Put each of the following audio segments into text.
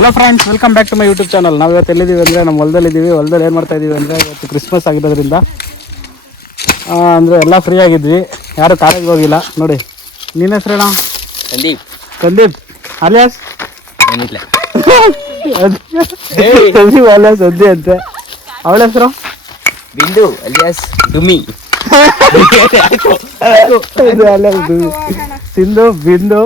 Hello friends, welcome back to my YouTube channel. ನಾವು ಇವತ್ತು ಎಲ್ಲಿದ್ದೀವಿ ಅಂದರೆ ನಮ್ಮ ಹೊಲದಲ್ಲಿದ್ದೀವಿ. ಹೊಲದಲ್ಲಿ ಏನು ಮಾಡ್ತಾ ಇದ್ದೀವಿ ಅಂದರೆ ಇವತ್ತು ಕ್ರಿಸ್ಮಸ್ ಆಗಿರೋದ್ರಿಂದ ಅಂದರೆ ಎಲ್ಲ ಫ್ರೀ ಆಗಿದ್ವಿ, ಯಾರು ಕಾಲೇಜ್ಗೆ ಹೋಗಿಲ್ಲ. ನೋಡಿ, ನಿನ್ನ ಹೆಸರೇಣ? ಸಂದೀಪ್. ಸಂದೀಪ್ ಅಲಿಯಾಸ್ ಏನಿಲ್ಲ ಸಂದೀಪ್ ಅಲಿಯಾಸ್ ಸಂದಿ ಅಂತೆ. ಅವಳ ಹೆಸರು ಬಿಂದು ಅಲಿಯಾಸ್ ಡುಮಿ. ಸಿಂಧು, ಬಿಂದು.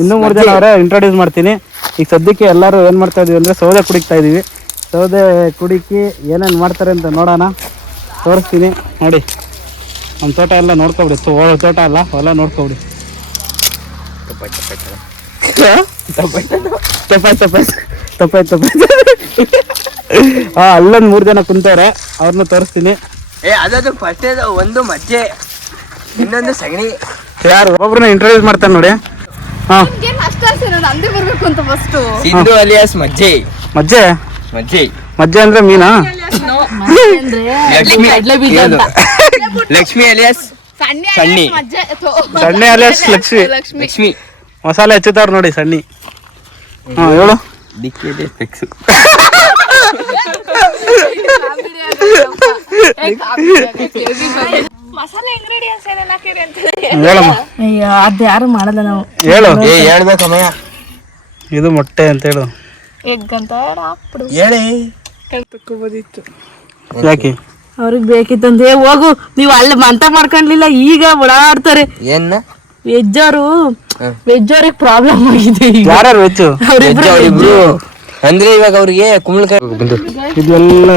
ಇನ್ನೂ 3 ಜನ ಅವರೇ. ಇಂಟ್ರೊಡ್ಯೂಸ್ ಮಾಡ್ತೀನಿ. ಈಗ ಸದ್ಯಕ್ಕೆ ಎಲ್ಲರೂ ಏನು ಮಾಡ್ತಾ ಇದೀವಿ ಅಂದರೆ ಸೌದೆ ಕುಡಿಕ್ತಾ ಇದೀವಿ. ಸೌದೆ ಕುಡಿಕಿ ಏನೇನು ಮಾಡ್ತಾರೆ ಅಂತ ನೋಡೋಣ, ತೋರಿಸ್ತೀನಿ. ನೋಡಿ, ನಮ್ಮ ತೋಟ ಎಲ್ಲ ನೋಡ್ಕೊಬಿಡಿ. ತೋಟ ಅಲ್ಲ, ಹೊಲ ನೋಡ್ಕೊಬಿಡಿ. ತಪ್ಪಾಯ್ತು. ಅಲ್ಲೊಂದು 3 ಜನ ಕುಂತವ್ರೆ, ಅವ್ರನ್ನ ತೋರಿಸ್ತೀನಿ. ಅದದು ಫಸ್ಟ್ ಒಂದು ಮಜ್ಜೆ, ಇನ್ನೊಂದು ಸಗಣಿ. ಯಾರು ಒಬ್ಬರನ್ನ ಇಂಟ್ರೊಡ್ಯೂಸ್ ಮಾಡ್ತಾನೆ ನೋಡಿ. ಸಿಂಧು ಅಲಿಯಾಸ್ ಮಜ್ಜೆ. ಮಜ್ಜೆ ಅಂದ್ರೆ ಮೀನಾ? ಲಕ್ಷ್ಮಿ ಅಲಿಯಾಸ್ ಸಣ್ಣಿ. ಸಣ್ಣಿ ಅಲಿಯಾಸ್ ಲಕ್ಷ್ಮಿ. ಮಸಾಲೆ ಹಚ್ಚುತ್ತಾರ ನೋಡಿ, ಸಣ್ಣಿ. ಹೇಳು. ಅದ್ ಯಾರು ಮಾಡಲ್ಲ ನಾವು. ಹೇಳು. ಹೇಳ್ಬೇಕಮ್ಮಯ್ಯ. ಇದು ಮೊಟ್ಟೆ ಅಂತ ಹೇಳು. ಹೇಳಿ. ಯಾಕೆ ಅವ್ರಿಗೆ ಬೇಕಿತ್ತಂದ್ರೆ ಹೋಗು. ನೀವು ಅಲ್ಲಿ ಮಂತ ಮಾಡ್ಕೊಂಡ್ಲಿಲ್ಲ, ಈಗ ಓಡಾಡ್ತಾರೆ. ಏನ್ ವೆಜ್ ಅವ್ರಿಗೆ ಪ್ರಾಬ್ಲಮ್ ಆಗಿದೆ. ಯಾರು ವೆಚ್ಚು? ಅಂದ್ರೆ ಇವಾಗ ಅವ್ರಿಗೆ ಕುಂಬಳಕಾಯಿ ಇದೆಲ್ಲ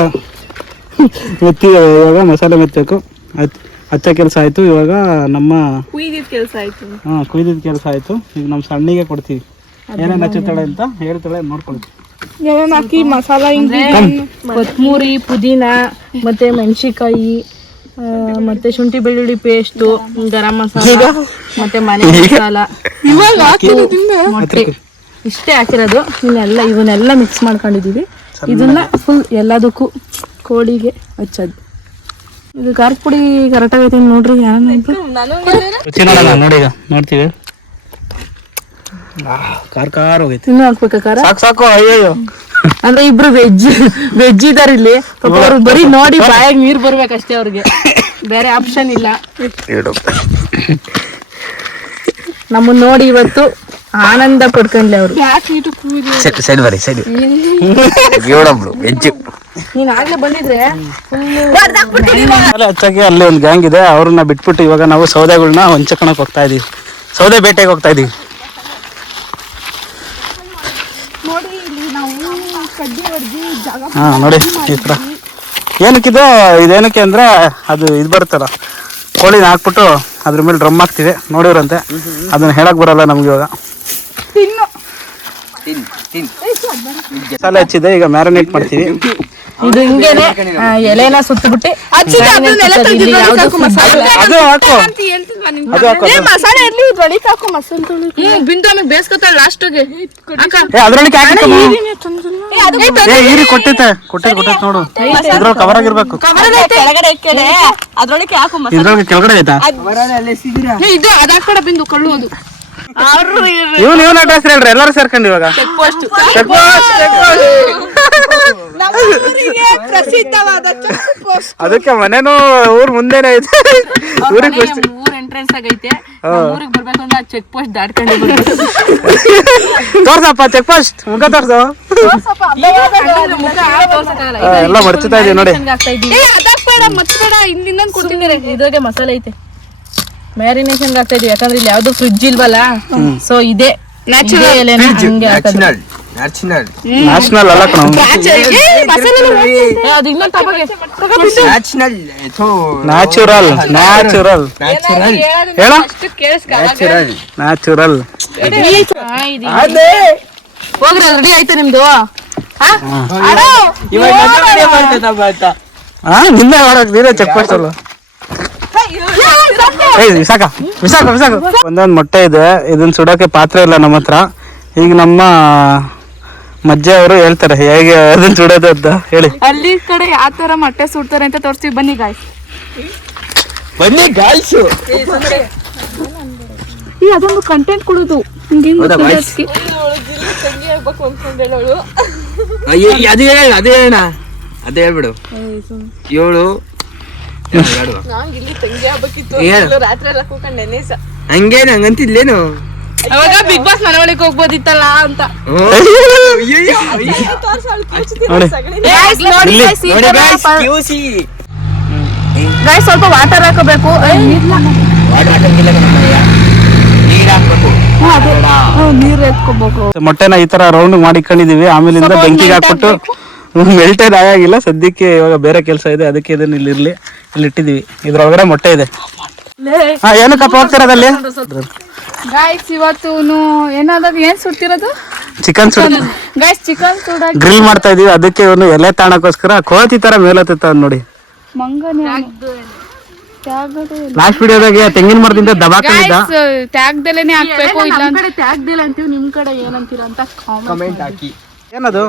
ಮೆತ್ತಿ. ಇವಾಗ ಮಸಾಲೆ ಮೆತ್ತಬೇಕು, ಹಚ್ಚ ಕೆಲಸ ಆಯ್ತು. ಇವಾಗ ನಮ್ಮ ಕುಯ್ದಿದ ಕೆಲಸ ಆಯ್ತು. ಈಗ ನಮ್ಮ ಸಣ್ಣಿಗೆ ಕೊಡ್ತೀವಿ. ಏನೇನು ಹಚ್ಚುತ್ತಾಳೆ ಅಂತ ಹೇಳ್ತಾಳೆ, ನೋಡ್ಕೊಳ್ತೀವಿ. ಏನೇನು ಹಾಕಿ ಮಸಾಲ, ಕೊತ್ತಂಬರಿ, ಪುದೀನ, ಮತ್ತೆ ಮೆಣಸಿಕಾಯಿ, ಮತ್ತೆ ಶುಂಠಿ ಬೆಳ್ಳುಳ್ಳಿ ಪೇಸ್ಟು, ಗರಂ ಮಸಾಲ, ಮತ್ತೆ ಮನೆ ಮಸಾಲ, ಮೊಟ್ಟೆ, ಇಷ್ಟೇ ಹಾಕಿರೋದು. ಇವನ್ನೆಲ್ಲ ಮಿಕ್ಸ್ ಮಾಡ್ಕೊಂಡಿದೀವಿ. ಇದನ್ನ ಫುಲ್ ಎಲ್ಲದಕ್ಕೂ ಕೋಳಿಗೆ ಹಚ್ಚೋದು. ಇದು ಖಾರದ ಪುಡಿ ಕರೆಕ್ಟ್ ಆಗೈತೆ ನೋಡ್ರಿ. ನೋಡಿ, ಈಗ ನೋಡ್ತೀವಿ. ಖಾರ ಹೋಗೈತಿ. ಇನ್ನು ಹಾಕ್ಬೇಕಾ ಖಾರ? ಸಾಕು. ಅಯ್ಯೋ, ಅಂದ್ರೆ ಇಬ್ರು ವೆಜ್ ಇದಾರ ಇಲ್ಲಿ. ಅವ್ರು ಬರೀ ನೋಡಿ ಬಾಯಾಗ ನೀರ್ ಬರ್ಬೇಕಷ್ಟೇ, ಅವ್ರಿಗೆ ಬೇರೆ ಆಪ್ಷನ್ ಇಲ್ಲ. ನಮ್ಮನ್ನ ನೋಡಿ ಇವತ್ತು ಆನಂದ ಪಡ್ಕೊಂಡ್ಲಿ ಅವರು. ನೀನ್ ಆಗ್ಲೇ ಬಂದಿದ್ರೆ ಹಚ್ಚಾಗಿ ಅಲ್ಲಿ ಒಂದು ಗ್ಯಾಂಗ್ ಇದೆ, ಅವ್ರನ್ನ ಬಿಟ್ಬಿಟ್ಟು ಇವಾಗ ನಾವು ಸೌದೆಗಳನ್ನ ಹೊಂಚಕಣಕ್ ಹೋಗ್ತಾ ಇದೀವಿ. ಸೌದೆ ಬೇಟೆಗೆ ಹೋಗ್ತಾ ಇದೀವಿ. ನೋಡಿ ಈ ಥರ. ಏನಕ್ಕಿದೆ ಇದೇನಕ್ಕೆ ಅಂದರೆ ಅದು ಇದು ಬರುತ್ತಲ್ಲ, ಕೋಳಿನ ಹಾಕ್ಬಿಟ್ಟು ಅದ್ರ ಮೇಲೆ ಡ್ರಮ್ ಹಾಕ್ತಿವಿ. ನೋಡಿವ್ರಂತೆ, ಅದನ್ನ ಹೇಳಕ್ ಬರಲ್ಲ ನಮ್ಗೆ. ಇವಾಗ ಮಸಾಲೆ ಹಚ್ಚಿದೆ, ಈಗ ಮ್ಯಾರಿನೇಟ್ ಮಾಡ್ತೀವಿ. ಇದು ಹಿಂಗೇನೆ ಎಲೆನ ಸುತ್ತಬಿಟ್ಟು ಈರಿ ಕೊಟ್ಟೈತೆ ನೋಡು. ಇದ್ರೊಳಗೆ ಕವರ್ ಆಗಿರ್ಬೇಕು. ಇದ್ರೊಳಗೆ ಕೆಳಗಡೆ ಆಯ್ತಾ? ಇದು ಅದಾಕಡೆ ಬಿಂದು ಕಳ್ಳು. ಅದು ಇವನ್ ಅಡ್ರೆಸ್ ಹೇಳ್ರಿ, ಎಲ್ಲರೂ ಸೇರ್ಕೊಂಡು. ಇವಾಗ ಅದಕ್ಕೆ ಮನೇನು ಊರ್ ಮುಂದೆನೆ ಐತೆ. ಊರ್ ಎಂಟ್ರೆನ್ಸ್ ಆಗೈತೆ. ಊರಿಗೆ ಬರ್ಬೇಕು ಅಂದ್ರೆ ಚೆಕ್ ಪೋಸ್ಟ್ ದಾಟ್ಕೊಂಡು ತೋರ್ಸಪ್ಪ, ಚೆಕ್ ಪೋಸ್ಟ್ ಮುಖ ತೋರ್ಸು. ಎಲ್ಲ ಮಡ್ಚುತ್ತಾ ಇದೀವಿ ನೋಡಿ. ಇದ್ರಾಗೆ ಮಸಾಲೆ ಐತೆ, ಮ್ಯಾರಿನೇಷನ್ ಆಗ್ತಾ ಇದೀವಿ. ಯಾಕಂದ್ರೆ ಇಲ್ಲಿ ಯಾವ್ದು ಫ್ರಿಡ್ಜ್ ಇಲ್ವಲ್ಲ, ಸೊ ಇದೆ ನ್ಯಾಚುರಲ್ ಅಲ್ಲ ಕಣ. ನ್ಯಾಚುರಲ್ ಹೋಗ್ರಿ, ರೆಡಿ ಆಯ್ತು ನಿಮ್ದು. ನಿನ್ನೆ ಮಾಡಕ್ ನೀರೇ ಚೆಕ್ ಪೋಸ್ಟ್ ಅಲ್ಲ. ವಿಸಾಕ ಒಂದೊಂದು ಮೊಟ್ಟೆ ಇದೆ. ಇದನ್ನ ಸುಡೋಕೆ ಪಾತ್ರೆ ಇಲ್ಲ ನಮ್ಮ ಹತ್ರ. ಈಗ ನಮ್ಮ ಮಜ್ಜೆ ಅವರು ಹೇಳ್ತಾರೆ ಹೇಗೆ ಅದನ್ನ ಸುಡೋದು ಅಂತ ಹೇಳಿ. ಅಲ್ಲಿ ಕಡೆ ಯಾವ ತರ ಮೊಟ್ಟೆ ಸುಡ್ತಾರೆ ಅಂತ ತೋರಿಸ್ತೀವಿ, ಬನ್ನಿ ಗಾಯ್ಸ್. ಈ ಅದೊಂದು ಕಂಟೆಂಟ್ ಕೊಡೋದು ಹೌದಾ ಬಾಯ್ಸ್ ಅದು ಹೇಳ ಅದೇ ಹೇಳ್ಬಿಡು ಏಳು ಹಂಗೆ ನಂಗಂತಿದ್ಲೇನು ಅವಾಗ ಬಿಗ್ ಬಾಸ್ ಮನವಳಿಗೆ ಹೋಗ್ಬೋದಿತ್ತಲ್ಲ ಅಂತ ಗೈಸ್ ಸ್ವಲ್ಪ ವಾಟರ್ ಹಾಕಬೇಕು ನೀರ್ ಎತ್ಕೋಬೇಕು ಮೊಟ್ಟೆನ ಈ ತರ ರೌಂಡ್ ಮಾಡಿಕೊಂಡಿದೀವಿ ಆಮೇಲಿಂದ ಬೆಂಕಿಗೆ ಹಾಕ್ಬಿಟ್ಟು ಮೆಲ್ಟೆಡ್ ಆಗಿಲ್ಲ ಸದ್ಯಕ್ಕೆ ಇವಾಗ ಬೇರೆ ಕೆಲಸ ಇದೆ ಅದಕ್ಕೆ ಇದನ್ನ ಇಲ್ಲಿ ಇಟ್ಟಿದೀವಿ ಇದ್ರೊಳಗಡೆ ಮೊಟ್ಟೆ ಇದೆ ಏನಕ್ಕಪ್ಪ ಹೋಗ್ತಿರೋದಲ್ಲಿ ಗೈಸ್ ಇವತ್ತು ಏನಾದಾಗ ಏನ್ ಸುಡ್ತಿರೋದು ಚಿಕನ್ ಸುಡ್ ಗೈಸ್ ಚಿಕನ್ ಸುಡಾಗಿ ಗ್ರಿಲ್ ಮಾಡ್ತಾ ಇದೀವಿ ಅದಕ್ಕೆ ಇವನು ಎಲೆ ತಾಣಕ್ಕೋಸ್ಕರ ಕೋತಿ ತರ ಮೇಲತ್ತ ನೋಡಿ ಲಾಸ್ಟ್ ವಿಡಿಯೋದಾಗ ತೆಂಗಿನ ಮರದಿಂದ ದಬಾಕೊಂಡಿದ್ದ ಟ್ಯಾಗ್ದಲ್ಲೇನೆ ಹಾಕ್ಬೇಕು ಇಲ್ಲ ಟ್ಯಾಗ್ದಲ್ಲ ಅಂತೀವಿ ನಿಮ್ ಕಡೆ ಏನಂತೀರ ಅಂತ ಕಮೆಂಟ್ ಹಾಕಿ ಏನದು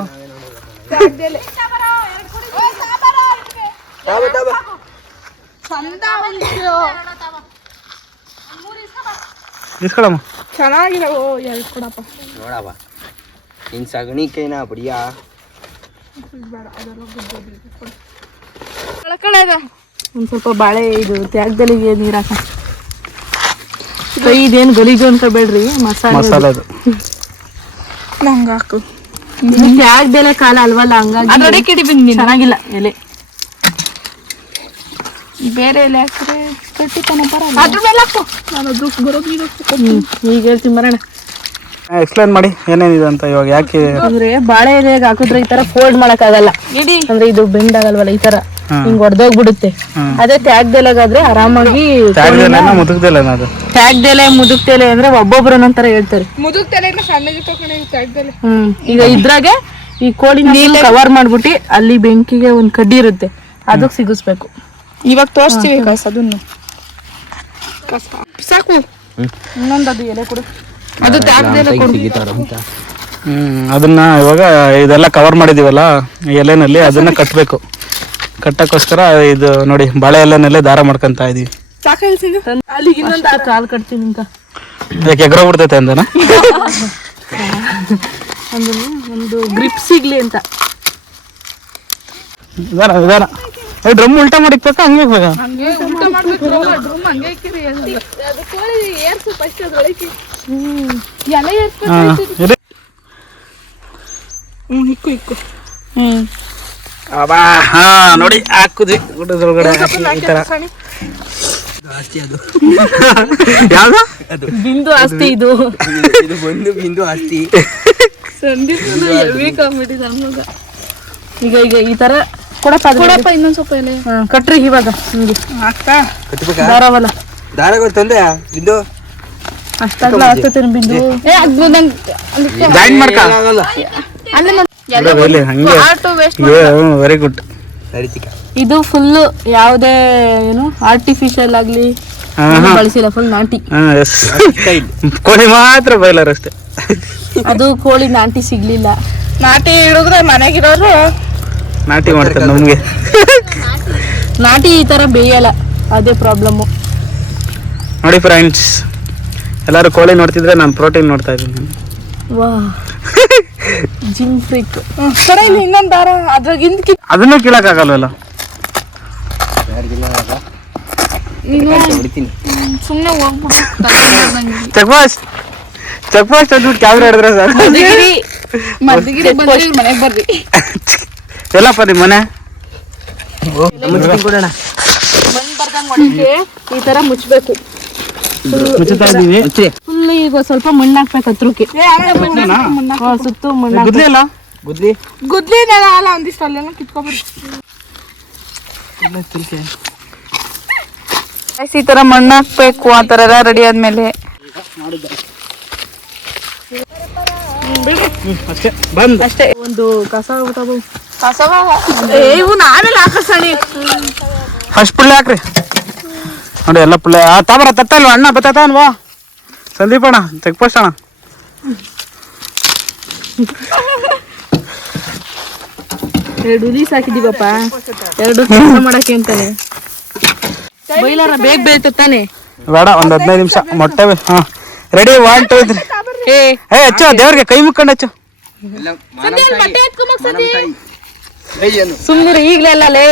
ಇಸ್ಕೊಳಮ್ಮ ಚೆನ್ನಾಗಿರವು ಎರಡು ಕೊಡಪ್ಪ ನೋಡವ ನಿನ್ ಸಗಣಿ ಕೈನಾ ಬಡಿಯಾ ಒಂದ್ ಸ್ವಲ್ಪ ಬಾಳೆ ಇದು ತ್ಯಾಗದಲ್ಲಿಗೆ ನೀರ್ ಹಾಕ ಕೈ ಇದೇನು ಗಲೀಜು ಅನ್ಕೋಬೇಡ್ರಿ ಮಸಾಲೆ ಅದು ಹಂಗ ಹಾಕು ತ್ಯಾಗದೆಲೆ ಕಾಲ ಅಲ್ವಲ್ಲ ಹಂಗಾಗಿ ಚೆನ್ನಾಗಿಲ್ಲ ಎಲೆ ಬೇರೆ ಎಲೆ ಹಾಕಿದ್ರೆ ಕಟ್ಟಿತನ ಬರಲ್ಲ ಅದ್ರ ಮೇಲೆ ಹಾಕು ನಾನು ಅದ್ರ ಬರೋದು ಈಗ ಹೇಳ್ತೀನಿ ಬರೋಣ ಎಕ್ಸ್ಪ್ಲೈನ್ ಮಾಡಿ ಏನೇನಿದೆ ಅಂತ ಇವಾಗ ಯಾಕೆ ಅಂದ್ರೆ ಬಾಳೆ ಎಲೆಗೆ ಹಾಕಿದ್ರೆ ಈ ತರ ಫೋಲ್ಡ್ ಮಾಡಕ್ ಆಗಲ್ಲ ಅಂದ್ರೆ ಇದು ಬೆಂಡ್ ಆಗಲ್ವಲ್ಲ ಈ ತರ ಹಿಂಗ್ ಹೊಡೆದೋಗ್ಬಿಡುತ್ತೆ ಅದೇ ತ್ಯಾಗದೆಲೆಗಾದ್ರೆ ಆರಾಮಾಗಿ ಮುದುಕ್ದೆಲೆ ಅದು ತ್ಯಾಗದೆಲೆ ಮುದುಕ್ದೆಲೆ ಅಂದ್ರೆ ಒಬ್ಬೊಬ್ರು ಒಂದೊಂತರ ಹೇಳ್ತಾರೆ ಈಗ ಇದ್ರಾಗೆ ಈ ಕೋಳಿ ಕವರ್ ಮಾಡ್ಬಿಟ್ಟು ಅಲ್ಲಿ ಬೆಂಕಿಗೆ ಒಂದ್ ಕಡ್ಡಿ ಇರುತ್ತೆ ಅದಕ್ಕೆ ಸಿಗಿಸ್ಬೇಕು ಇವಾಗ ತೋರಿಸ್ತೀವಿ ಅದನ್ನು ಸಾಕು ಇನ್ನೊಂದದು ಎಲೆ ಕೊಡು ಅದು ತ್ಯಾಗದೆಲೆ ಅದನ್ನ ಇವಾಗ ಇದೆಲ್ಲ ಕವರ್ ಮಾಡಿದೀವಲ್ಲ ಎಲೆನಲ್ಲಿ ಅದನ್ನ ಕಟ್ಟಬೇಕು ಕಟ್ಟಕ್ಕೋಸ್ಕರ ಇದು ನೋಡಿ ಬಾಳೆ ಎಲೆನಲ್ಲೇ ದಾರ ಮಾಡ್ಕೊಂತ ಇದೀವಿ ಅಲ್ಲಿಗೆ ಇನ್ನೊಂದು ಕಾಲ್ ಕಟ್ತೀನಿ ಅಂತ ಯಾಕೆ ಎಗ್ರ ಬಿಡ್ತೈತೆ ಅಂದನ ಒಂದು ಗ್ರಿಪ್ ಸಿಗ್ಲಿ ಅಂತ ನಿಧಾನ ಡ್ರಮ್ ಉಲ್ಟಾ ಮಾಡಿಕ್ಬೇಕಾ ಹಂಗೆ ನೋಡಿ ಹಾಕುದ್ವಿ ಊಟದೊಳಗಡೆ ಈ ತರ ಬಿಂದು ಆಸ್ತಿ ಇದು ಇದು ಬಂದು ಬಿಂದು ಆಸ್ತಿ ಈಗ ಈಗ ಈ ತರ ಕೊಡಪ್ಪ ಇನ್ನೊಂದ್ ಸ್ವಲ್ಪ ಎಲೆ ಕಟ್ರಿ ಇವಾಗ ನಿಮ್ಗೆ ದಾರವಲ್ಲ ದಾರಗಳು ತಂದೆ ಬಿಂದು ಅಷ್ಟಾಗ್ಲ ಆಗ್ತೈತೆ ಬಿಂದು ವೆರಿ ಗುಡ್ ಇದು ಫುಲ್ ಯಾವುದೇ ಏನು ಆರ್ಟಿಫಿಷಿಯಲ್ ಆಗ್ಲಿ ಬಳಸಿಲ್ಲ ಫುಲ್ ನಾಟಿ ಕೋಳಿ ಮಾತ್ರ ಬೈಲರ್ ಅಷ್ಟೇ ಅದು ಕೋಳಿ ನಾಟಿ ಸಿಗ್ಲಿಲ್ಲ ನಾಟಿ ಹಿಡಿದ್ರೆ ಮನೆಗಿರೋರು ನಾಟಿ ಮಾಡ್ತಾರೆ ನಮ್ಗೆ ನಾಟಿ ಈ ತರ ಬೇಯಲ್ಲ ಅದೇ ಪ್ರಾಬ್ಲಮ್ ನೋಡಿ ಫ್ರೆಂಡ್ಸ್ ಎಲ್ಲರೂ ಕೋಳಿ ನೋಡ್ತಿದ್ರೆ ನಾನು ಪ್ರೋಟೀನ್ ನೋಡ್ತಾ ಇದ್ದೀನಿ ವಾ ಜಿಮ್ ಫ್ರೀಕ್ ಇಲ್ಲಿ ಇನ್ನೊಂದು ದಾರ ಅದ್ರಾಗಿಂದ ಅದನ್ನು ಕೀಳಕ್ ಆಗಲ್ವಲ್ಲ ಸುಮ್ಮನೆ ಹೋಗ್ಬಿಟ್ಟು ಚೆಕ್ ಪೋಸ್ಟ್ ಅಂದ್ಬಿಟ್ಟು ಕ್ಯಾಮ್ರಾ ಹಿಡಿದ್ರೆ ಸರ್ ಮನೆಗೆ ಬರ್ರಿ ಎಲ್ಲಪ್ಪ ನಿಮ್ಮ ಮನೆ ಈ ತರ ಮುಚ್ಚಬೇಕು ಮುಚ್ಚುತ್ತಾ ಇದೀವಿ ಫುಲ್ ಈಗ ಸ್ವಲ್ಪ ಮಣ್ಣು ಹಾಕ್ಬೇಕು ಹತ್ರಕ್ಕೆ ಸುತ್ತು ಮಣ್ಣು ಗುದ್ಲಿ ಅಲ್ಲ ಗುದ್ಲಿ ಅಲ್ಲ ಒಂದಿಷ್ಟು ಅಲ್ಲೆಲ್ಲ ಕಿತ್ಕೊಬಿಡಿ ಈ ತರ ಮಣ್ಣು ಹಾಕ್ಬೇಕು ಆ ತರ ಎಲ್ಲ ರೆಡಿ ಆದ್ಮೇಲೆ ಅಷ್ಟೇ ಬಂದ್ ಅಷ್ಟೇ ಒಂದು ಕಸ ಇವು ನಾವೆಲ್ಲ ಹಾಕಸಣಿ ಫಸ್ಟ್ ಪುಳ್ಳೆ ಹಾಕ್ರಿ ನೋಡಿ ಎಲ್ಲ ಪುಳ್ಳೆ ತಾಬರ ತತ್ತಲ್ವ ಅಣ್ಣ ಬತ್ತಾನವಾ ಸಂದೀಪ್ ಅಣ್ಣ ಚೆಕ್ ಪೋಸ್ಟ್ ಅಣ್ಣ ಎರಡು ಉಲೀಸ್ ಹಾಕಿದೀವಪ್ಪ ಎರಡು ಕೆಲಸ ಮಾಡಕ್ಕೆ ಅಂತಾನೆ ಬೈಲಾರ ಬೇಗ ಬೇಯ್ತಾನೆ ಬೇಡ ಒಂದು 15 ನಿಮಿಷ ಮೊಟ್ಟೆ ರೆಡಿ 1 2 3 ಏ ಏ ಹಚ್ಚು ದೇವ್ರಿಗೆ ಕೈ ಮುಕ್ಕೊಂಡು ಹಚ್ಚು. ಸುಮ್ನಿರು ಈಗ್ಲೆಲ್ಲ ಲೇ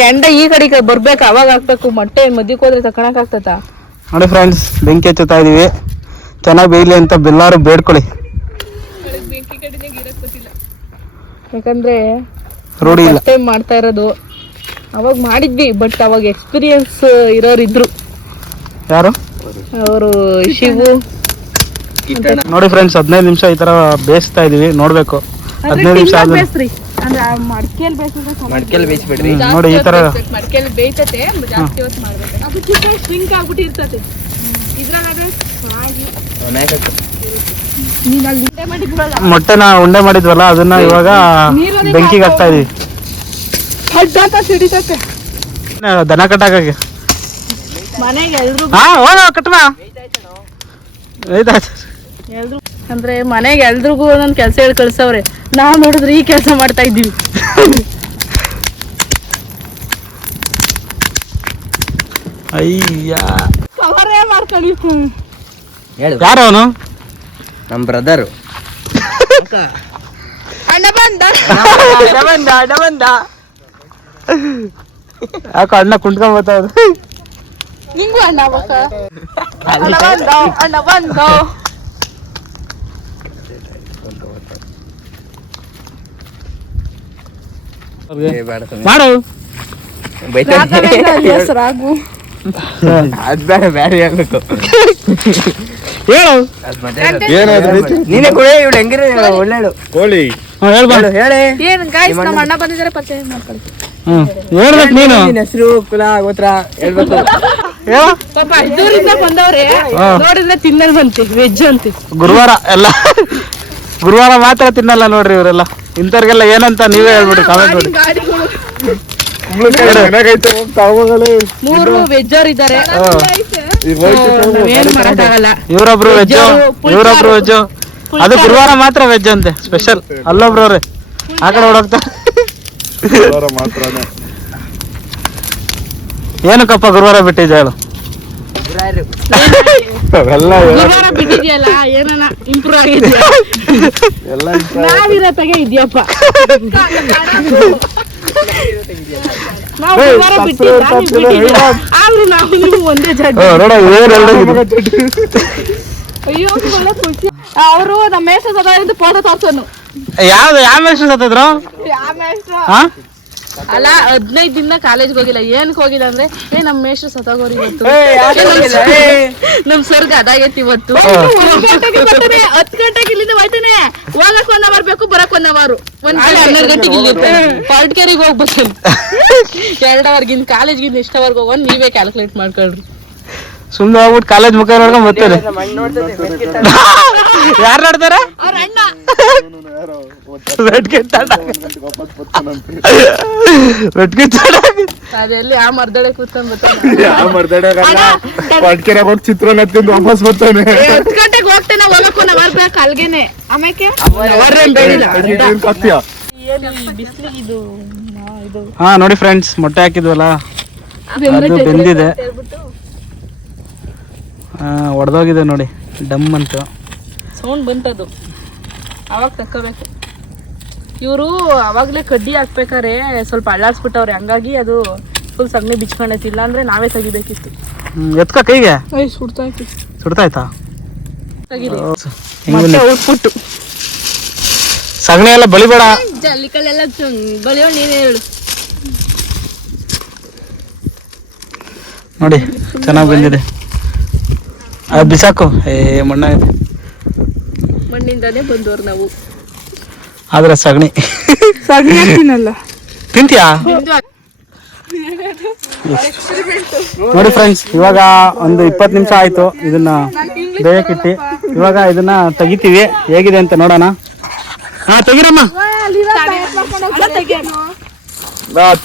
ಕೆಂಡ ಈ ಕಡೆಗೆ ಬರ್ಬೇಕು ಅವಾಗ ಹಾಕ್ಬೇಕು. ಮೊಟ್ಟೆ ಮದ್ಯಕ್ ಹೋದ್ರೆ ತಕೊಳಕ್ ಆಗ್ತದ? ನೋಡಿ ಫ್ರೆಂಡ್ಸ್ ಬೆಂಕಿ ಹಚ್ಚುತ್ತಾ ಇದೀವಿ. ಚೆನ್ನಾಗಿ ಬೇಯಲಿ ಅಂತ ಬೆಲ್ಲಾರು ಬೇಡ್ಕೊಳ್ಳಿ. ಯಾಕಂದ್ರೆ ರೂಢಿ ಇಲ್ಲ. ಟೈಮ್ ಮಾಡ್ತಾ ಇರೋದು. ಅವಾಗ ಮಾಡಿದ್ವಿ ಬಟ್ ಅವಾಗ ಎಕ್ಸ್ಪೀರಿಯನ್ಸ್ ಇರೋರು ಇದ್ರು. ಯಾರು? ಅವರು ಶಿವು. ನೋಡಿ ಫ್ರೆಂಡ್ಸ್ 15 ನಿಮಿಷ ಈ ತರ ಬೇಯಿಸ್ತಾ ಇದೀವಿ. ನೋಡ್ಬೇಕು 15 ನಿಮಿಷ ಆದ್ಮೇಲೆ ಅಂದ್ರೆ ಮಡ್ಕೆಲ್ ಬೇಯಿಸಿದ್ರೆ ಮಡ್ಕೆಲ್ ಬೇಯಿಸ್ಬಿಡ್ರಿ. ನೋಡಿ ಈ ತರ ಮಡ್ಕೆಲ್ ಬೇಯ್ತತೆ ಜಾಸ್ತಿ ಹೊತ್ತು ಮಾಡ್ಬೇಕು. ಅದು ಚಿಕನ್ ಶ್ರಿಂಕ್ ಆಗ್ಬಿಟ್ಟಿರ್ತದೆ. ಇದ್ರಾಗಾದ್ರೆ ಮೊಟ್ಟೆನ ಉಂಡೆ ಮಾಡಿದ್ವಲ್ಲ ಅದನ್ನ ಇವಾಗ ಬೆಂಕಿಗೆ ಹಾಕ್ತಾ ಇದೀವಿ. ಸಿಡಿತತೆ ದನ ಕಟ್ಟಾಕಕ್ಕೆ. ಮನೆಗೆ ಎಲ್ರು ಹಾ ಹೋಗ ಕಟ್ಮ ಎಲ್ರು ಅಂದ್ರೆ ಮನೆಗೆ ಎಲ್ರಿಗೂ ಒಂದೊಂದು ಕೆಲಸ ಹೇಳಿ ಕಳ್ಸವ್ರೆ. ನಾವ್ ನೋಡಿದ್ರೆ ಈ ಕೆಲಸ ಮಾಡ್ತಾ ಇದ್ದೀವಿ. ಅಯ್ಯ ಕವರೇ ಮಾಡ್ಕೊಳ್ಳಿ. ಯಾರು ಅವನು? ನಮ್ ಬ್ರದರು. ಅಣ್ಣ ಬಂದ ಅಣ್ಣ ಬಂದ. ಯಾಕೋ ಅಣ್ಣ ಕುಂಟ್ಕೊಂಡ್ ಬರ್ತಾ ಇದ್ರು. ನಿಂಗು ಅಣ್ಣ ಅಣ್ಣ ಬಂದ. ಮಾಡು ರಾಗು ಅದ್ ಬೇಡ ಬೇಡ ಹೇಳ್ಬೇಕು. ಹೇಳು ನೀನೇ ಕೂಡ ಇವ್ಳು ಹೆಂಗಿರ ಒಳ್ಳೆಳು ಕೋಳಿ ಹೇಳ್ಬಾ ಹೇಳಿ. ಏನ್ ಗಾಯ್ಸ್ ನಮ್ಮ ಅಣ್ಣ ಬಂದಿದ್ದಾರೆ ಪರಿಚಯ ಮಾಡ್ಕೊಳ್ಳಿ. ಹೇಳ್ಬೇಕು ನೀನು. ಹೆಸರು ಕುಲ ಗೋತ್ರ ಹೇಳ್ಬೇಕು. ಹೇಳು. ಪಾಪ ದೂರಿಂದ ಬಂದವ್ರೆ ನೋಡಿದ್ರೆ ತಿನ್ನಲ್ ಬಂತೆ ವೆಜ್ ಅಂತೆ. ಗುರುವಾರ ಎಲ್ಲ ಗುರುವಾರ ಮಾತ್ರ ತಿನ್ನಲ್ಲ ನೋಡ್ರಿ ಇವರೆಲ್ಲ. ಇಂಥವ್ರಿಗೆಲ್ಲ ಏನಂತ ನೀವೇ ಹೇಳ್ಬಿಡಿ ಕಾಮೆಂಟ್ ಮಾಡಿ. ಗಾಡಿಗಳು ಇವ್ರೊಬ್ರು 3 ವೆಜ್ ಅವ್ರು ಇದ್ದಾರೆ. ಏನು ಮಾಡಕ್ಕಾಗಲ್ಲ. ಇವ್ರೊಬ್ರು ವೆಜ್ ಇವ್ರೊಬ್ರು ವೆಜ್. ಅದು ಗುರುವಾರ ಮಾತ್ರ ವೆಜ್ ಅಂತೆ ಸ್ಪೆಷಲ್. ಅಲ್ಲೊಬ್ರು ಅವ್ರೆ ಆ ಕಡೆ ಓಡೋಗ್ತಾರೆ. ಮಾತ್ರನೇ ಏನಕ್ಕಪ್ಪ ಗುರುವಾರ ಬಿಟ್ಟಿದ್ದೆ ಹೇಳು. ಗುರುವಾರ ಬಿಟ್ಟಿದ್ಯಲ್ಲ ಏನನ ಇಂಪ್ರೂವ್ ಆಗಿದ್ಯಾ? ನಾವಿರತ್ತಾಗೆ ಇದ್ಯಪ್ಪ. ನಾವು ಗುರುವಾರ ಬಿಟ್ಟಿಲ್ಲ ಆದ್ರೂ ನಾವು ನೀವು ಒಂದೇ ಜಾಗ. ಅಯ್ಯೋ ಅವರು ನಮ್ಮ ಮೇಷ್ಟ್ರ ಸದಾಯಿಂದ ಫೋಟೋ ತೋರ್ಸೋನು. ಯಾವ್ದು ಯಾವ ಮೇಷ್ಟ್ರು ಸತ್ತಿದ್ರು? ಅಲ್ಲ 15 ದಿನ ಕಾಲೇಜ್ಗೆ ಹೋಗಿಲ್ಲ. ಏನಕ್ಕೆ ಹೋಗಿಲ್ಲ ಅಂದ್ರೆ ನಮ್ಮ ಮೇಷ್ಟ್ರು ಸತ್ತೋಗೋರು ಇವತ್ತು. ನಮ್ ಸರ್ಗ ಅದಾಗೈತಿ ಇವತ್ತು. 10 ಗಂಟೆಗೆ ಇಲ್ಲಿಂದ ಹೋಯ್ತಾನೆ. ಹೋಗಕ್ 1 ಅವರ್ ಬೇಕು, ಬರಕ್ 1 ಅವರ್. 12 ಗಂಟೆಗೆ ಇಲ್ಲಿ ಪಾರ್ಟ್ಕೇರಿಗೆ ಹೋಗ್ಬೇಕು. 2 ಅವರ್ಗಿನ್ ಕಾಲೇಜ್ಗಿಂದ ಎಷ್ಟು ಅವರ್ಗೆ ಹೋಗೋನ್ ನೀವೇ ಕ್ಯಾಲ್ಕುಲೇಟ್ ಮಾಡ್ಕೊಳ್ರಿ. ಸುಮ್ಮನೆ ಹೋಗ್ಬಿಟ್ಟು ಕಾಲೇಜ್ ಮುಖ ನೋಡ್ಕೊಂಡ್ ಬರ್ತಾರೆ. ಯಾರು ನೋಡ್ತಾರ? ಅದೆಲ್ಲಿ ಆ ಮರ್ದಡೆ ಕೂತ್ಕೊಂಡ್ ಚಿತ್ರಾನ್ನ ತಿಂದು ವಾಪಸ್ ಬರ್ತಾನೆ. 10 ಗಂಟೆಗೆ ಹೋಗ್ತೇನೆ. ಹೋಗಕ್ 1 ಅವರ್ ಬೇಕು ಅಲ್ಗೇನೆ. ಆಮೇಲೆ ಹಾ ನೋಡಿ ಫ್ರೆಂಡ್ಸ್ ಮೊಟ್ಟೆ ಹಾಕಿದ್ವಲ್ಲ ಅದು ಬೆಂದಿದೆ. ಒಡೆದೋಗಿದೆ ನೋಡಿ ಡಮ್ ಅಂತ ಸೌಂಡ್ ಬಂತದು. ಅವಾಗ ತಕ್ಕೋಬೇಕು. ಇವರು ಅವಾಗಲೇ ಕಡ್ಡಿ ಹಾಕ್ಬೇಕಾರೆ ಸ್ವಲ್ಪ ಅಳ್ಳಾಡ್ಸ್ಬಿಟ್ಟವ್ರೆ. ಹಂಗಾಗಿ ಅದು ಫುಲ್ ಸಗಣಿ ಬಿಚ್ಕೊಂಡೈತಿ. ಇಲ್ಲ ಅಂದ್ರೆ ನಾವೇ ತೆಗಿಬೇಕಿತ್ತು. ಎತ್ಕ ಕೈಗೆ ಸುಡ್ತಾಯ್ತಾ ಉಟ್ಬಿಟ್ಟು ಸಗಣಿ ಎಲ್ಲ ಬಳಿಬೇಡ. ಜಲ್ಲಿಕಲ್ಲೆಲ್ಲ ಬಳಿಯೋ ನೀನೇ ಹೇಳು. ನೋಡಿ ಚೆನ್ನಾಗಿ ಬಂದಿದೆ. ಬಿಸಾಕು. ಮಣ್ಣ ಮಣ್ಣಿಂದಾನೇ ಬಂದವ್ರು ನಾವು. ಆದ್ರೆ ಸಗಣಿ ತಿನ್ನಲ್ಲ. ತಿಂತೀಯಾ? ನೋಡಿ ಫ್ರೆಂಡ್ಸ್ ಇವಾಗ ಒಂದು 20 ನಿಮಿಷ ಆಯ್ತು ಇದನ್ನ ಬೇಯಕ್ಕಿಟ್ಟಿ. ಇವಾಗ ಇದನ್ನ ತೆಗಿತೀವಿ. ಹೇಗಿದೆ ಅಂತ ನೋಡೋಣ. ಹಾ ತೆಗಿರಮ್ಮ.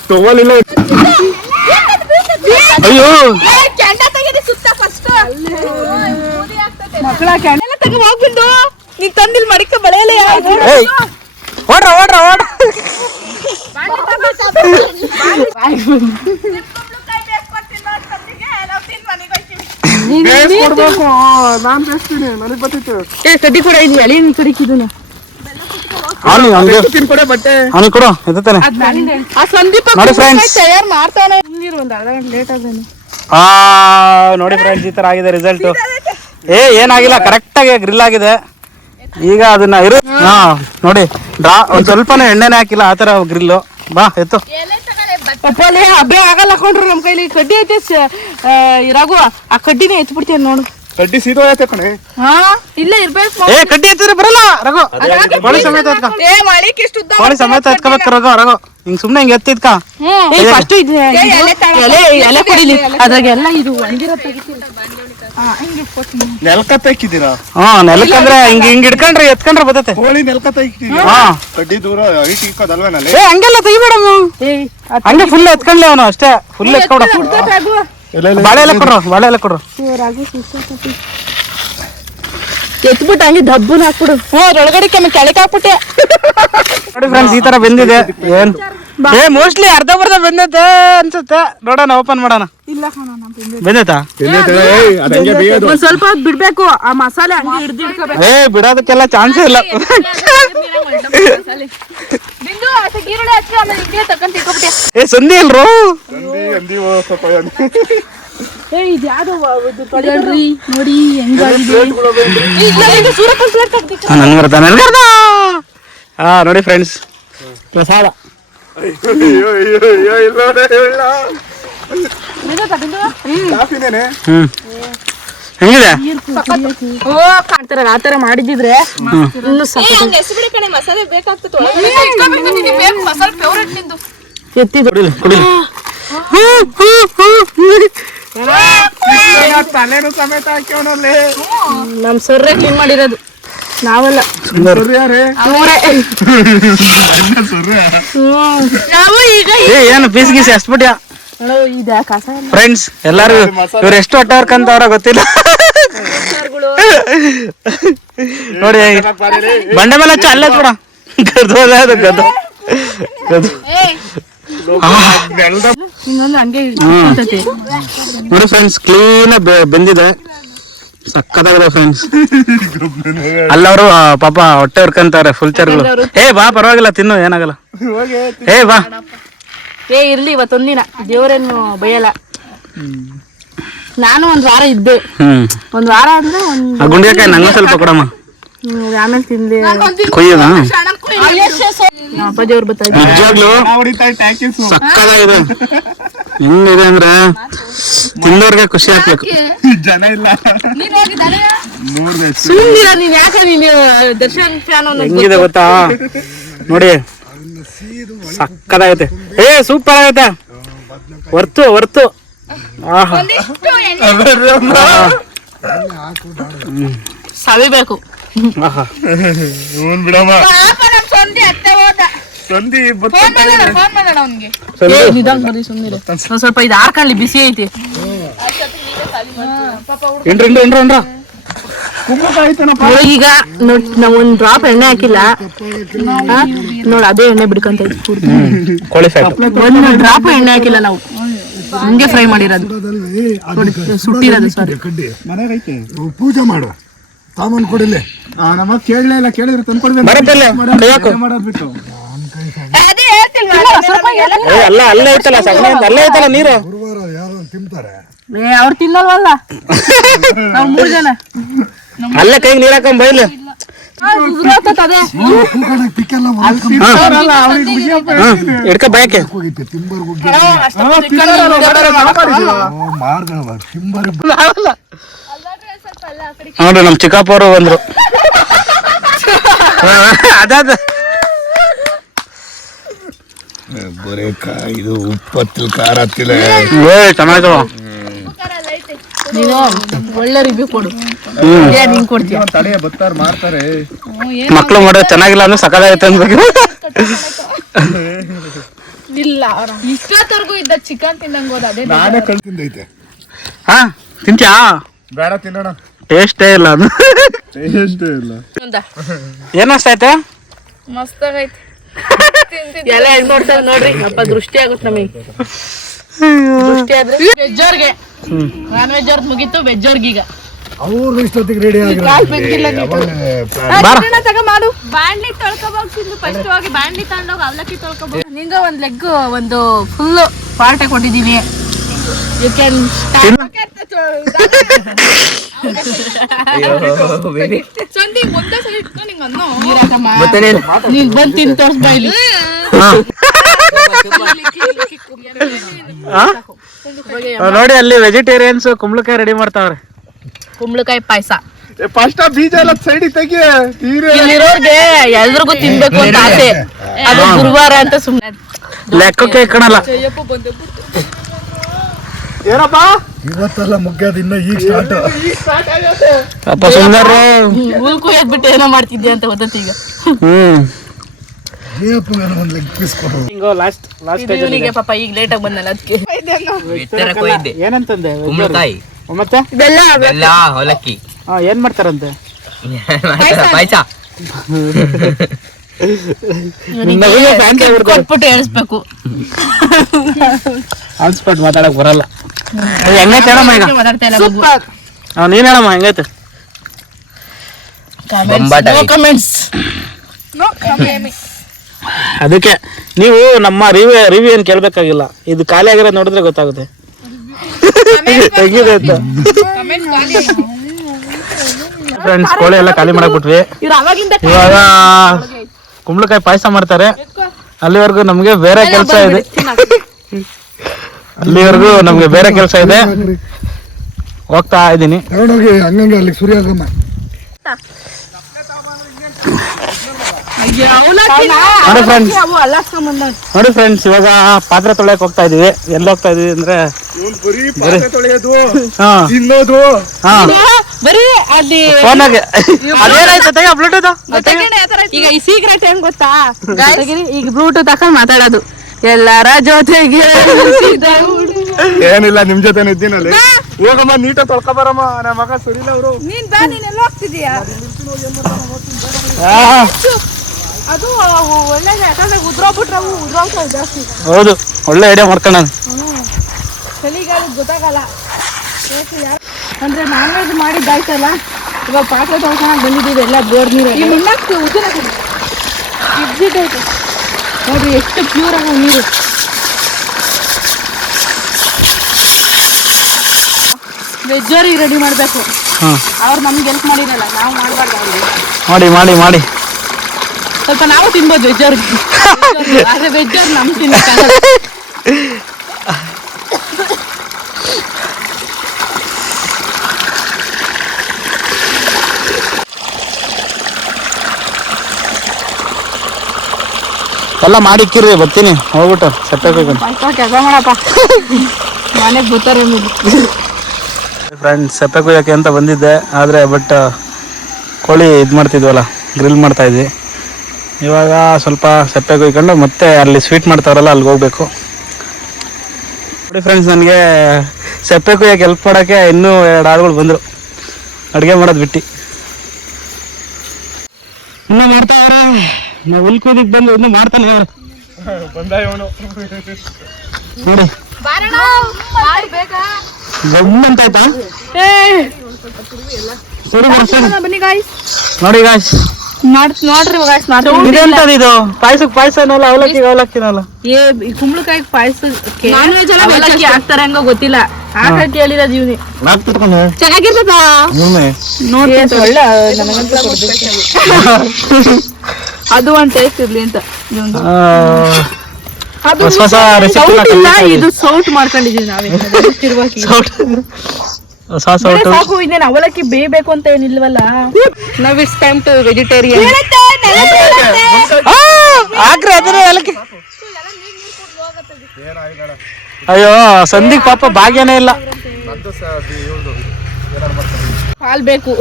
ತಗೊಳ್ಳಿಲ್ಲ. ಅಯ್ಯೋ ಮಕ್ಕಳ ಕ್ಯಾಂಡೆಲ್ಲ ತಗೋ ಹೋಗ್ಬಿಟ್ಟು ನೀನ್ ತಂದಿಲ್ ಮಡಿಕ ಬಳೆಯಲ್ಲ. ಓಡ್ರ ಓಡ್ರ ಓಡ್ರ. ಕೊಡ್ಬೇಕು ನಾನ್ ಬೇಸ್ತೀನಿ ನನಗ್ ಬರ್ತೈತೆ ಕಡ್ಡಿ ಕೂಡ ಇಲ್ಲಿ ಅಳಿ ಕಡಿಕಿದನು ತಿನ್ಕೊಡೆ ಬಟ್ಟೆ ಅವನಿಗೆ ಕೊಡು ಎತ್ತಾನೆ ಆ ಸಂದೀಪ ನೋಡಿ ಫ್ರೆಂಡ್ಸ್ ತಯಾರು ಮಾಡ್ತಾನೆ ನೀರು ಒಂದು ಅರ್ಧ ಗಂಟೆ ಲೇಟ್ ಆದೇನು ನೋಡಿ ಫ್ರೆಂಡ್ಸ್ ಈ ತರ ಆಗಿದೆ ರಿಸಲ್ಟ್ ಏನಾಗಿಲ್ಲ ಕರೆಕ್ಟ್ ಆಗಿ ಗ್ರಿಲ್ ಆಗಿದೆ ಈಗ ಅದನ್ನ ನೋಡಿ ಒಂದ್ ಸ್ವಲ್ಪನೇ ಎಣ್ಣೆನೆ ಹಾಕಿಲ್ಲ ಆತರ ಗ್ರಿಲ್ಲು ಬಾ ಎತ್ತು ಅಪ್ಪಲೇ ಹಬ್ಬೆ ಆಗಲ್ಲ ಕೊಂಡ್ರು ನಮ್ ಕೈಲಿ ಕಡ್ಡಿ ಐತೆ ರಘು ಆ ಕಡ್ಡಿನೇ ಎತ್ಬಿಡ್ತೇನೆ ನೋಡು ಕಡ್ಡಿ ಸೀದೋಯತ್ತೆ ಕಣೆ ಹಾ ಇಲ್ಲೇ ಇರ್ಬೇಕು ಕಡ್ಡಿ ಎತ್ತಿದ್ರೆ ಬರಲ್ಲ ರಘು ಕೋಳಿ ಸಮೇತ ಎತ್ಕ ಕೋಳಿ ಸಮೇತ ಎತ್ಕೋಬೇಕು ರಘು ಹಿಂಗ್ ಸುಮ್ನೆ ಹಿಂಗ್ ಎತ್ತಿದ್ಕ ಫಸ್ಟ್ ಎಲೆ ಕೊಡಿಲಿ ಅದ್ರಾಗೆಲ್ಲ ಇದು ಒಣಗಿರೋ ತೆಗಿತೀನಿ ನೆಲ್ಕ ತೆಕ್ಕಿದ್ದೀರಾ ನೆಲಕ್ಕಂದ್ರೆ ಹಿಂಗ್ ಹಿಡ್ಕೊಂಡ್ರೆ ಎತ್ಕೊಂಡ್ರೆ ಬರ್ತೈತೆ ಕೋಳಿ ನೆಲ್ಕ ತೆಕ್ಕಿದ್ದೀರಾ ಕಡ್ಡಿ ದೂರ ಐಟ್ ಇಕ್ಕೋದಲ್ವೇನಲ್ಲಿ ಹಂಗೆಲ್ಲ ತೆಗಿಬೇಡ ಹಂಗೆ ಫುಲ್ ಎತ್ಕೊಂಡ್ಲಿ ಅವನು ಅಷ್ಟೇ ಫುಲ್ ಎತ್ಕೊಡ ಬಾಳೆ ಎಲ್ಲ ಕೊಡ್ರು ಬಾಳೆ ಎಲ್ಲ ಕೊಡ್ರು ಎತ್ಬಿಟ್ಟು ಹಂಗೆ ದಬ್ಬನ್ ಹಾಕ್ಬಿಡು ಒಳಗಡೆ ಕೆಳಗೆ ಹಾಕ್ಬಿಟ್ಟೆ ನೋಡಿ ಫ್ರೆಂಡ್ಸ್ ಈ ತರ ಬೆಂದಿದೆ ಏನ್ ಮೋಸ್ಟ್ಲಿ ಅರ್ಧ ಬೆಂದೈತೆ ಅನ್ಸುತ್ತೆ ನೋಡೋಣ ಓಪನ್ ಮಾಡೋಣ ಇಲ್ಲ ಬೆಂದೈತಾ ಒಂದ್ ಸ್ವಲ್ಪ ಹೊತ್ತು ಬಿಡ್ಬೇಕು ಆ ಮಸಾಲೆ ಹಂಗೆ ಹಿಡ್ದಿಡ್ಕೋಬೇಕು ಬಿಡೋದಕ್ಕೆಲ್ಲ ಚಾನ್ಸೇ ಇಲ್ಲ ಸಂಧಿ ಇಲ್ರು ನೋಡಿ ನೋಡಿ ಫ್ರೆಂಡ್ಸ್ ಪ್ರಸಾದ ಹೆಂಗಿದೆ ಕಾಣ್ತಾರ ಆತರ ಮಾಡಿದ್ರೆ ಎತ್ತಿ ತಲೆನೂ ಸಮೇತ ಹಾಕ್ಯವನಲ್ಲಿ ನಮ್ ಸರ್ರೆ ಕ್ಲೀನ್ ಮಾಡಿರೋದು ನಾವಲ್ಲ ನಾವು ಈಗ ಏನು ಪೀಸ್ ಗೀಸ್ ಎಷ್ಟ್ಬಿಟ್ಯಾ ಫ್ರೆಂಡ್ಸ್ ಎಲ್ಲಾರು ಇವ್ರು ಎಷ್ಟು ಹೊಟ್ಟೆ ಹೊರ್ಕಂತವ್ರ ಗೊತ್ತಿಲ್ಲ ನೋಡಿ ಬಂಡೆ ಮೇಲೆ ಹಚ್ಚ ಅಲ್ಲೇ ಕೂಡ ಗದ್ದು ನೋಡಿ ಫ್ರೆಂಡ್ಸ್ ಕ್ಲೀನ್ ಬೆಂದಿದೆ ಸಕ್ಕದಾಗಿದೆ ಫ್ರೆಂಡ್ಸ್ ಅಲ್ಲವರು ಪಾಪ ಹೊಟ್ಟೆ ಹೊರ್ಕಂತವ್ರೆ ಫುಲ್ ಚರ್ಗಳು ಬಾ ಪರವಾಗಿಲ್ಲ ತಿನ್ನು ಏನಾಗಲ್ಲ ಬಾ ಇರ್ಲಿ ಇವತ್ತೊಂದಿನ ದೇವರೇನು ಬೈಯಲ್ಲ ನಾನು ಒಂದ್ ವಾರ ಇದ್ದೆ ಒಂದ್ ವಾರ ಅಂದ್ರೆ ಗುಂಡಿಕಾಯಿ ನಂಗೆ ಸ್ವಲ್ಪ ಕೊಡಮ್ಮ ಆಮೇಲೆ ತಿಂದೆ ಕೊಯ್ಯೋದ ಅಪ್ಪ ದೇವ್ರು ಬರ್ತಾರೆ ನಿಜವಾಗ್ಲು ಸಕ್ಕದಾಗಿದೆ ಹೆಂಗಿದೆ ಅಂದ್ರೆ ತಿಂದವ್ರಿಗೆ ಖುಷಿ ಆಗ್ಬೇಕು ಜನ ಇಲ್ಲ ಸುಮ್ಮನಿರ ನೀನ್ ಯಾಕೆ ನೀನು ದರ್ಶನ್ ಫ್ಯಾನ್ ಹೆಂಗಿದೆ ಗೊತ್ತಾ ನೋಡಿ ಸಕ್ಕದಾಗೈತೆ ಸೂಪರ್ ಆಗೈತೆ ವರ್ತು ಸವಿಬೇಕು ಬಿಡಮ್ಮ ಸ್ವಲ್ಪ ಇದು ಹಾಕೊಳ್ಳಿ ಬಿಸಿ ಐತಿ ಈಗ ನಾವ್ ಒಂದ್ ಡ್ರಾಪ್ ಎಣ್ಣೆ ಹಾಕಿಲ್ಲ ನೋಡ್ ಅದೇ ಎಣ್ಣೆ ಬಿಡ್ಕೊಂತ ಒಂದ್ ಡ್ರಾಪ್ ಎಣ್ಣೆ ಹಾಕಿಲ್ಲ ನಾವು ಹಂಗೆ ಫ್ರೈ ಮಾಡಿರೋದು ಸುಟ್ಟಿರೋದು ಸಾರಿ ಪೂಜೆ ಮಾಡು ಸಾಮಾನು ಕೊಡಿಲ್ಲ ನಮ್ಮ ಕೇಳಲೇ ಇಲ್ಲ ಕೇಳಿದ್ರೆ ತಂದ್ಕೊಡ್ಬೇಕು ಅಲ್ಲ ಅಲ್ಲೇ ಐತಲ್ಲ ಅಲ್ಲೇ ಐತಲ್ಲ ನೀರು ಗುರುವಾರ ಯಾರು ತಿಂತಾರೆ ಅವ್ರು ತಿನ್ನಲ್ವಲ್ಲ ನಾವ್ 3 ಜನ ಅಲ್ಲೇ ಕೈಗೆ ನೀರ್ ಹಾಕೊಂಡ್ ಬೈಲು ಹಿಡ್ಕ ಬಯಕೆ ನೋಡ್ರಿ ನಮ್ ಚಿಕ್ಕಪ್ಪ ಅವರು ಬಂದ್ರು ಅದಾದ ಇದು ಉಪ್ಪತ್ತಿಲ್ ಖಾರ ಹತ್ತಿಲ್ಲ ಟೊಮ್ಯಾಟೊ ನೀನು ಒಳ್ಳೆ ರಿವ್ಯೂ ಕೊಡು ನೀನ್ ಕೊಡ್ತೀಯ ತಡೆಯ ಬತ್ತಾರ ಮಾಡ್ತಾರೆ ಮಕ್ಳು ಮಾಡೋದು ಚೆನ್ನಾಗಿಲ್ಲ ಅಂದ್ರೆ ಸಕಲಾಗೈತೆ ಅನ್ಬೇಕು ಇಲ್ಲ ಇಷ್ಟೊತ್ತರ್ಗು ಇದ್ದ ಚಿಕನ್ ತಿನ್ನಂಗ್ ಹೋದ ಅದೇ ನಾನೇ ತಿಂದೈತೆ ಹಾ ತಿಂತ್ಯಾ ಬೇಡ ತಿನ್ನೋಣ ಟೇಸ್ಟೇ ಇಲ್ಲ ಅದು ಟೇಸ್ಟೇ ಇಲ್ಲ ಏನಷ್ಟೈತೆ ಮಸ್ತಾಗೈತಿ ಎಲ್ಲ ಹೆಣ್ ನೋಡ್ತಾರ ನೋಡ್ರಿ ಅಪ್ಪ ದೃಷ್ಟಿ ಆಗುತ್ತೆ ನಮಗೆ ದೃಷ್ಟಿ ಆದ್ರೆ ವೆಜ್ಜವ್ರಿಗೆ ನಾನ್ ವೆಜ್ ಅವ್ರದ್ದು ಮುಗೀತು, ವೆಜ್ ಅವ್ರಿಗೀಗ ಅವ್ರು ಇಷ್ಟೊತ್ತಿಗೆ ರೆಡಿ ಮಾಡು. ಬಾಂಡ್ಲಿ ತೊಳ್ಕೊಬೋಗ್ತಿದ್ದು ಫಸ್ಟ್ ಹೋಗಿ ಬಾಂಡ್ಲಿ ತಗೊಂಡೋಗಿ ಅವಲಕ್ಕಿ ತೊಳ್ಕೊಬೋದು. ನಿಂಗ ಒಂದ್ ಲೆಗ್ ಒಂದು ಫುಲ್ ಪಾರ್ಟೆ ಕೊಟ್ಟಿದ್ದೀನಿ. ಯು ಕ್ಯಾನ್ ನೀನ್ ಬಂದ್ ತಿನ್ ತೋರ್ಸ್ಬಾ ಇಲ್ಲಿ. ನೋಡಿ ಅಲ್ಲಿ ವೆಜಿಟೇರಿಯನ್ಸ್ ಕುಂಬಳಕಾಯಿ ರೆಡಿ ಮಾಡ್ತಾವ್ರೆ. ಕುಂಬಳಕಾಯಿ ಪಾಯಸ ಫಸ್ಟ್ ಬೀಜ ಎಲ್ಲ ಸೈಡಿಗೆ ತೆಗಿ. ಇಲ್ಲಿರೋರ್ಗೆ ಎಲ್ರಿಗೂ ತಿನ್ಬೇಕು ಅಂತ ಆಸೆ. ಅದು ಗುರುವಾರ ಅಂತ ಸುಮ್ಮನೆ ಲೆಕ್ಕಕ್ಕೆ ಕಣಲ್ಲ. ಏನಪ್ಪ ಇವತ್ತೆಲ್ಲ ಮುಗ್ಯೋದು ಇನ್ನ ಈಗ ಸ್ಟಾರ್ಟ್. ಪಾಪ ಸುಂದರ ಉಲ್ಕು ಎದ್ಬಿಟ್ಟು ಏನೋ ಮಾಡ್ತಿದ್ದೆ ಅಂತ ಗೊತ್ತೈತಿ ಈಗ. ಒಂದ್ ಲೆಗ್ ಪೀಸ್ ಕೊಡು. ಲಾಸ್ಟ್ ಇವನಿಗೆ ಪಾಪ ಈಗ ಲೇಟ್ ಆಗಿ ಬಂದಲ್ಲ ಅದಕ್ಕೆ. ಏನಂತಂದೆ? ಕುಂಬಳಕಾಯಿ ಮತ್ತೆ ಬೆಲ್ಲ ಅವಲಕ್ಕಿ ಏನ್ ಮಾಡ್ತಾರಂತೆ? ಪಾಯಸ. ಕೊಟ್ಬಿಟ್ಟು ಹೇಳಿಸ್ಬೇಕು. ಆನ್ಸ್ಪಾಟ್ ಮಾತಾಡಕ್ ಬರಲ್ಲ. ಹೆಂಗೈತೆ ಹೇಳಮ್ಮ ಈಗ? ಮಾತಾಡ್ತಾ ಇಲ್ಲ ಮಗು. ನೀನ್ ಹೇಳಮ್ಮ ಹೆಂಗೈತೆ? No comments. ಅದಕ್ಕೆ ನೀವು ನಮ್ಮ ರಿವ್ಯೂ ಏನ್ ಕೇಳ್ಬೇಕಾಗಿಲ್ಲ. ಇದು ಖಾಲಿ ಆಗಿರೋದು ನೋಡಿದ್ರೆ ಗೊತ್ತಾಗುತ್ತೆ ತೆಗಿದೆ ಅಂತ. ಫ್ರೆಂಡ್ಸ್ ಕೋಳಿ ಎಲ್ಲ ಖಾಲಿ ಮಾಡಕ್ಬಿಟ್ವಿ. ಇವಾಗ ಕುಂಬಳಕಾಯಿ ಪಾಯಸ ಮಾಡ್ತಾರೆ. ಅಲ್ಲಿವರೆಗೂ ನಮ್ಗೆ ಬೇರೆ ಕೆಲಸ ಇದೆ. ಹೋಗ್ತಾ ಇದ್ದೀನಿ. ತಗೊಂಡೋಗಿ ಹಂಗಂಗೆ ಅಲ್ಲಿ ಸೂರ್ಯಾಗಮ್ಮ. ನೋಡಿ ಫ್ರೆಂಡ್ಸ್ ಇವಾಗ ಪಾತ್ರೆ ತೊಳೆಯಕ್ ಹೋಗ್ತಾ ಇದೀವಿ. ಎಲ್ಲಿ ಹೋಗ್ತಾ ಇದೀವಿ ಅಂದ್ರೆ ತೊಳೆಯೋದು ಹಾ ತಿನ್ನೋದು. ಹಾ ಬರೀ ಅಲ್ಲಿ ಫೋನಾಗೆ ಅದೇನಾಯ್ತು ಬ್ಲೂಟೂತ್. ಈಗ ಈ ಸೀಕ್ರೆಟ್ ಏನ್ ಗೊತ್ತಾ? ಈಗ ಬ್ಲೂಟೂತ್ ಹಾಕೊಂಡ್ ಮಾತಾಡೋದು ಎಲ್ಲಾರ ಜೊತೆಗೆ. ಏನಿಲ್ಲ ನಿಮ್ ಜೊತೆ ಇದ್ದೀನಲ್ಲಿ. ಹೋಗಮ್ಮ ನೀಟಾಗಿ ತೊಳ್ಕೊಬರಮ್ಮ. ನಮ್ಮ ಮಗ ಸರಿಲ್ಲ ಅವರು. ನೀನ್ ಬಾ, ನೀನ್ ಎಲ್ಲ ಹೋಗ್ತಿದೀಯಾ? ಅದು ಒಳ್ಳೆ ಉದ್ರೋಗ್ಬಿಟ್ರೆ ಜಾಸ್ತಿ. ಹೌದು, ಒಳ್ಳೆ ಐಡಿಯಾ ಮಾಡ್ಕೊಂಡ. ಚಳಿಗಾಲ ಗೊತ್ತಾಗಲ್ಲ ಅಂದ್ರೆ ನಾನ್ ವೆಜ್ ಮಾಡಿದ್ದಾಯ್ತಲ್ಲ. ಇವಾಗ ಪಾತ್ರೆ ತೊಳ್ಕೊಂಡು ಬಂದಿದ್ದೀವಿ ಎಲ್ಲ ಬೋರ್ ನೀರು. ನೋಡ್ರಿ ಎಷ್ಟು ಪ್ಯೂರ್ ಆಗ ನೀರು. ವೆಜ್ಜವ್ರಿಗೆ ರೆಡಿ ಮಾಡ್ಬೇಕು. ಅವ್ರು ನಮ್ಗೆ ಹೆಲ್ಪ್ ಮಾಡಿರಲ್ಲ, ನಾವು ಮಾಡ್ಬಾರ್ದು ಅವ್ರಿಗೆ. ಮಾಡಿ ಸ್ವಲ್ಪ ನಾವು ತಿನ್ಬೋದು ವೆಜ್ಜವ್ರಿಗೆ. ಆದ್ರೆ ವೆಜ್ಜವ್ರು ನಮ್ ತಿನ್ನಕ್ಕಾಗಲ್ಲ. ಎಲ್ಲ ಮಾಡಿಕ್ಕಿರಿ, ಬರ್ತೀನಿ ಹೋಗ್ಬಿಟ್ಟು ಸೆಪ್ಟೆಂಬರ್ ಕೆಲಸ ಮಾಡಪ್ಪ. ಮನೆಗೆ ಬರ್ತಾರೆ. ಫ್ರೆಂಡ್ಸ್ ಸೆಪ್ಪೆ ಕುಯ್ಯೋಕೆ ಅಂತ ಬಂದಿದ್ದೆ. ಆದರೆ ಬಟ್ ಕೋಳಿ ಇದು ಮಾಡ್ತಿದ್ವಲ್ಲ, ಗ್ರಿಲ್ ಮಾಡ್ತಾ ಇದ್ವಿ. ಇವಾಗ ಸ್ವಲ್ಪ ಸೆಪ್ಪೆ ಕುಯ್ಕೊಂಡು ಮತ್ತೆ ಅಲ್ಲಿ ಸ್ವೀಟ್ ಮಾಡ್ತಾರಲ್ಲ ಅಲ್ಲಿಗೆ ಹೋಗ್ಬೇಕು. ನೋಡಿ ಫ್ರೆಂಡ್ಸ್, ನನಗೆ ಸೆಪ್ಪೆ ಕುಯ್ಯೋಕೆ ಹೆಲ್ಪ್ ಮಾಡೋಕ್ಕೆ ಇನ್ನೂ 2 ಆಳುಗಳು ಬಂದರು ಅಡುಗೆ ಮಾಡೋದು ಬಿಟ್ಟು. ಇನ್ನೂ ಮಾಡ್ತಾವ್ರೆ. ನಾವು ಹುಲ್ ಕುಯ್ದಿಕ್ಕೆ ಬಂದು ಇನ್ನೂ ಮಾಡ್ತಾನೆ ಬಂದ ಇವನು ನೋಡಿ. ಗಮ್ಮಂತಾಯ್ತಾ? ಬನ್ನಿ ಗಾಯ್ಸ್, ನೋಡಿ ಗಾಯ್ಸ್, ನೋಡ್ರಿ ಇದೆಂತದ ಇದು? ಪಾಯಸನಲ್ಲ, ಅವಲಕ್ಕಿನಲ್ಲ. ಕುಂಬಳಕಾಯಿ ಪಾಯಸಕ್ಕೆ ಅವಲಕ್ಕಿ ಹಾಕ್ತಾರೆ ಹಂಗ ಗೊತ್ತಿಲ್ಲ. ಹಾಕಿ ಹೇಳಿದ ಜೀವನಿ ಚೆನ್ನಾಗಿರ್ತದ. ಅದು ಒಂದ್ ಟೇಸ್ಟ್ ಇರ್ಲಿ ಅಂತ. ಅದು ಇದು ಸೌಟ್ ಮಾಡ್ಕೊಂಡಿದೀವಿ ನಾವೇ. ಸಾಕು, ಇನ್ನೇನು ಅವಲಕ್ಕಿ ಬೇಯಬೇಕು ಅಂತ ಏನಿಲ್ವಲ್ಲ. ನಾವ್ ಇಟ್ಸ್ ಟೈಮ್ ಟು ವೆಜಿಟೇರಿಯನ್. ಅಯ್ಯೋ ಸಂದಿಗ್ ಪಾಪ ಭಾಗ್ಯನೇ ಇಲ್ಲ. ಹಾಲ್ ಬೇಕು.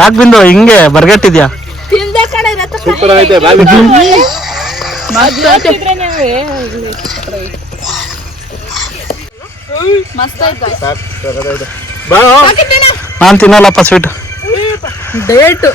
ಯಾಕೆ ಬಿಂದು ಹಿಂಗೆ ಬರ್ಗಟ್ಟಿದ್ಯಾ? ನಾನು ತಿನ್ನಲ್ಲಪ್ಪ ಸ್ವೀಟ್. ಡೇಟ್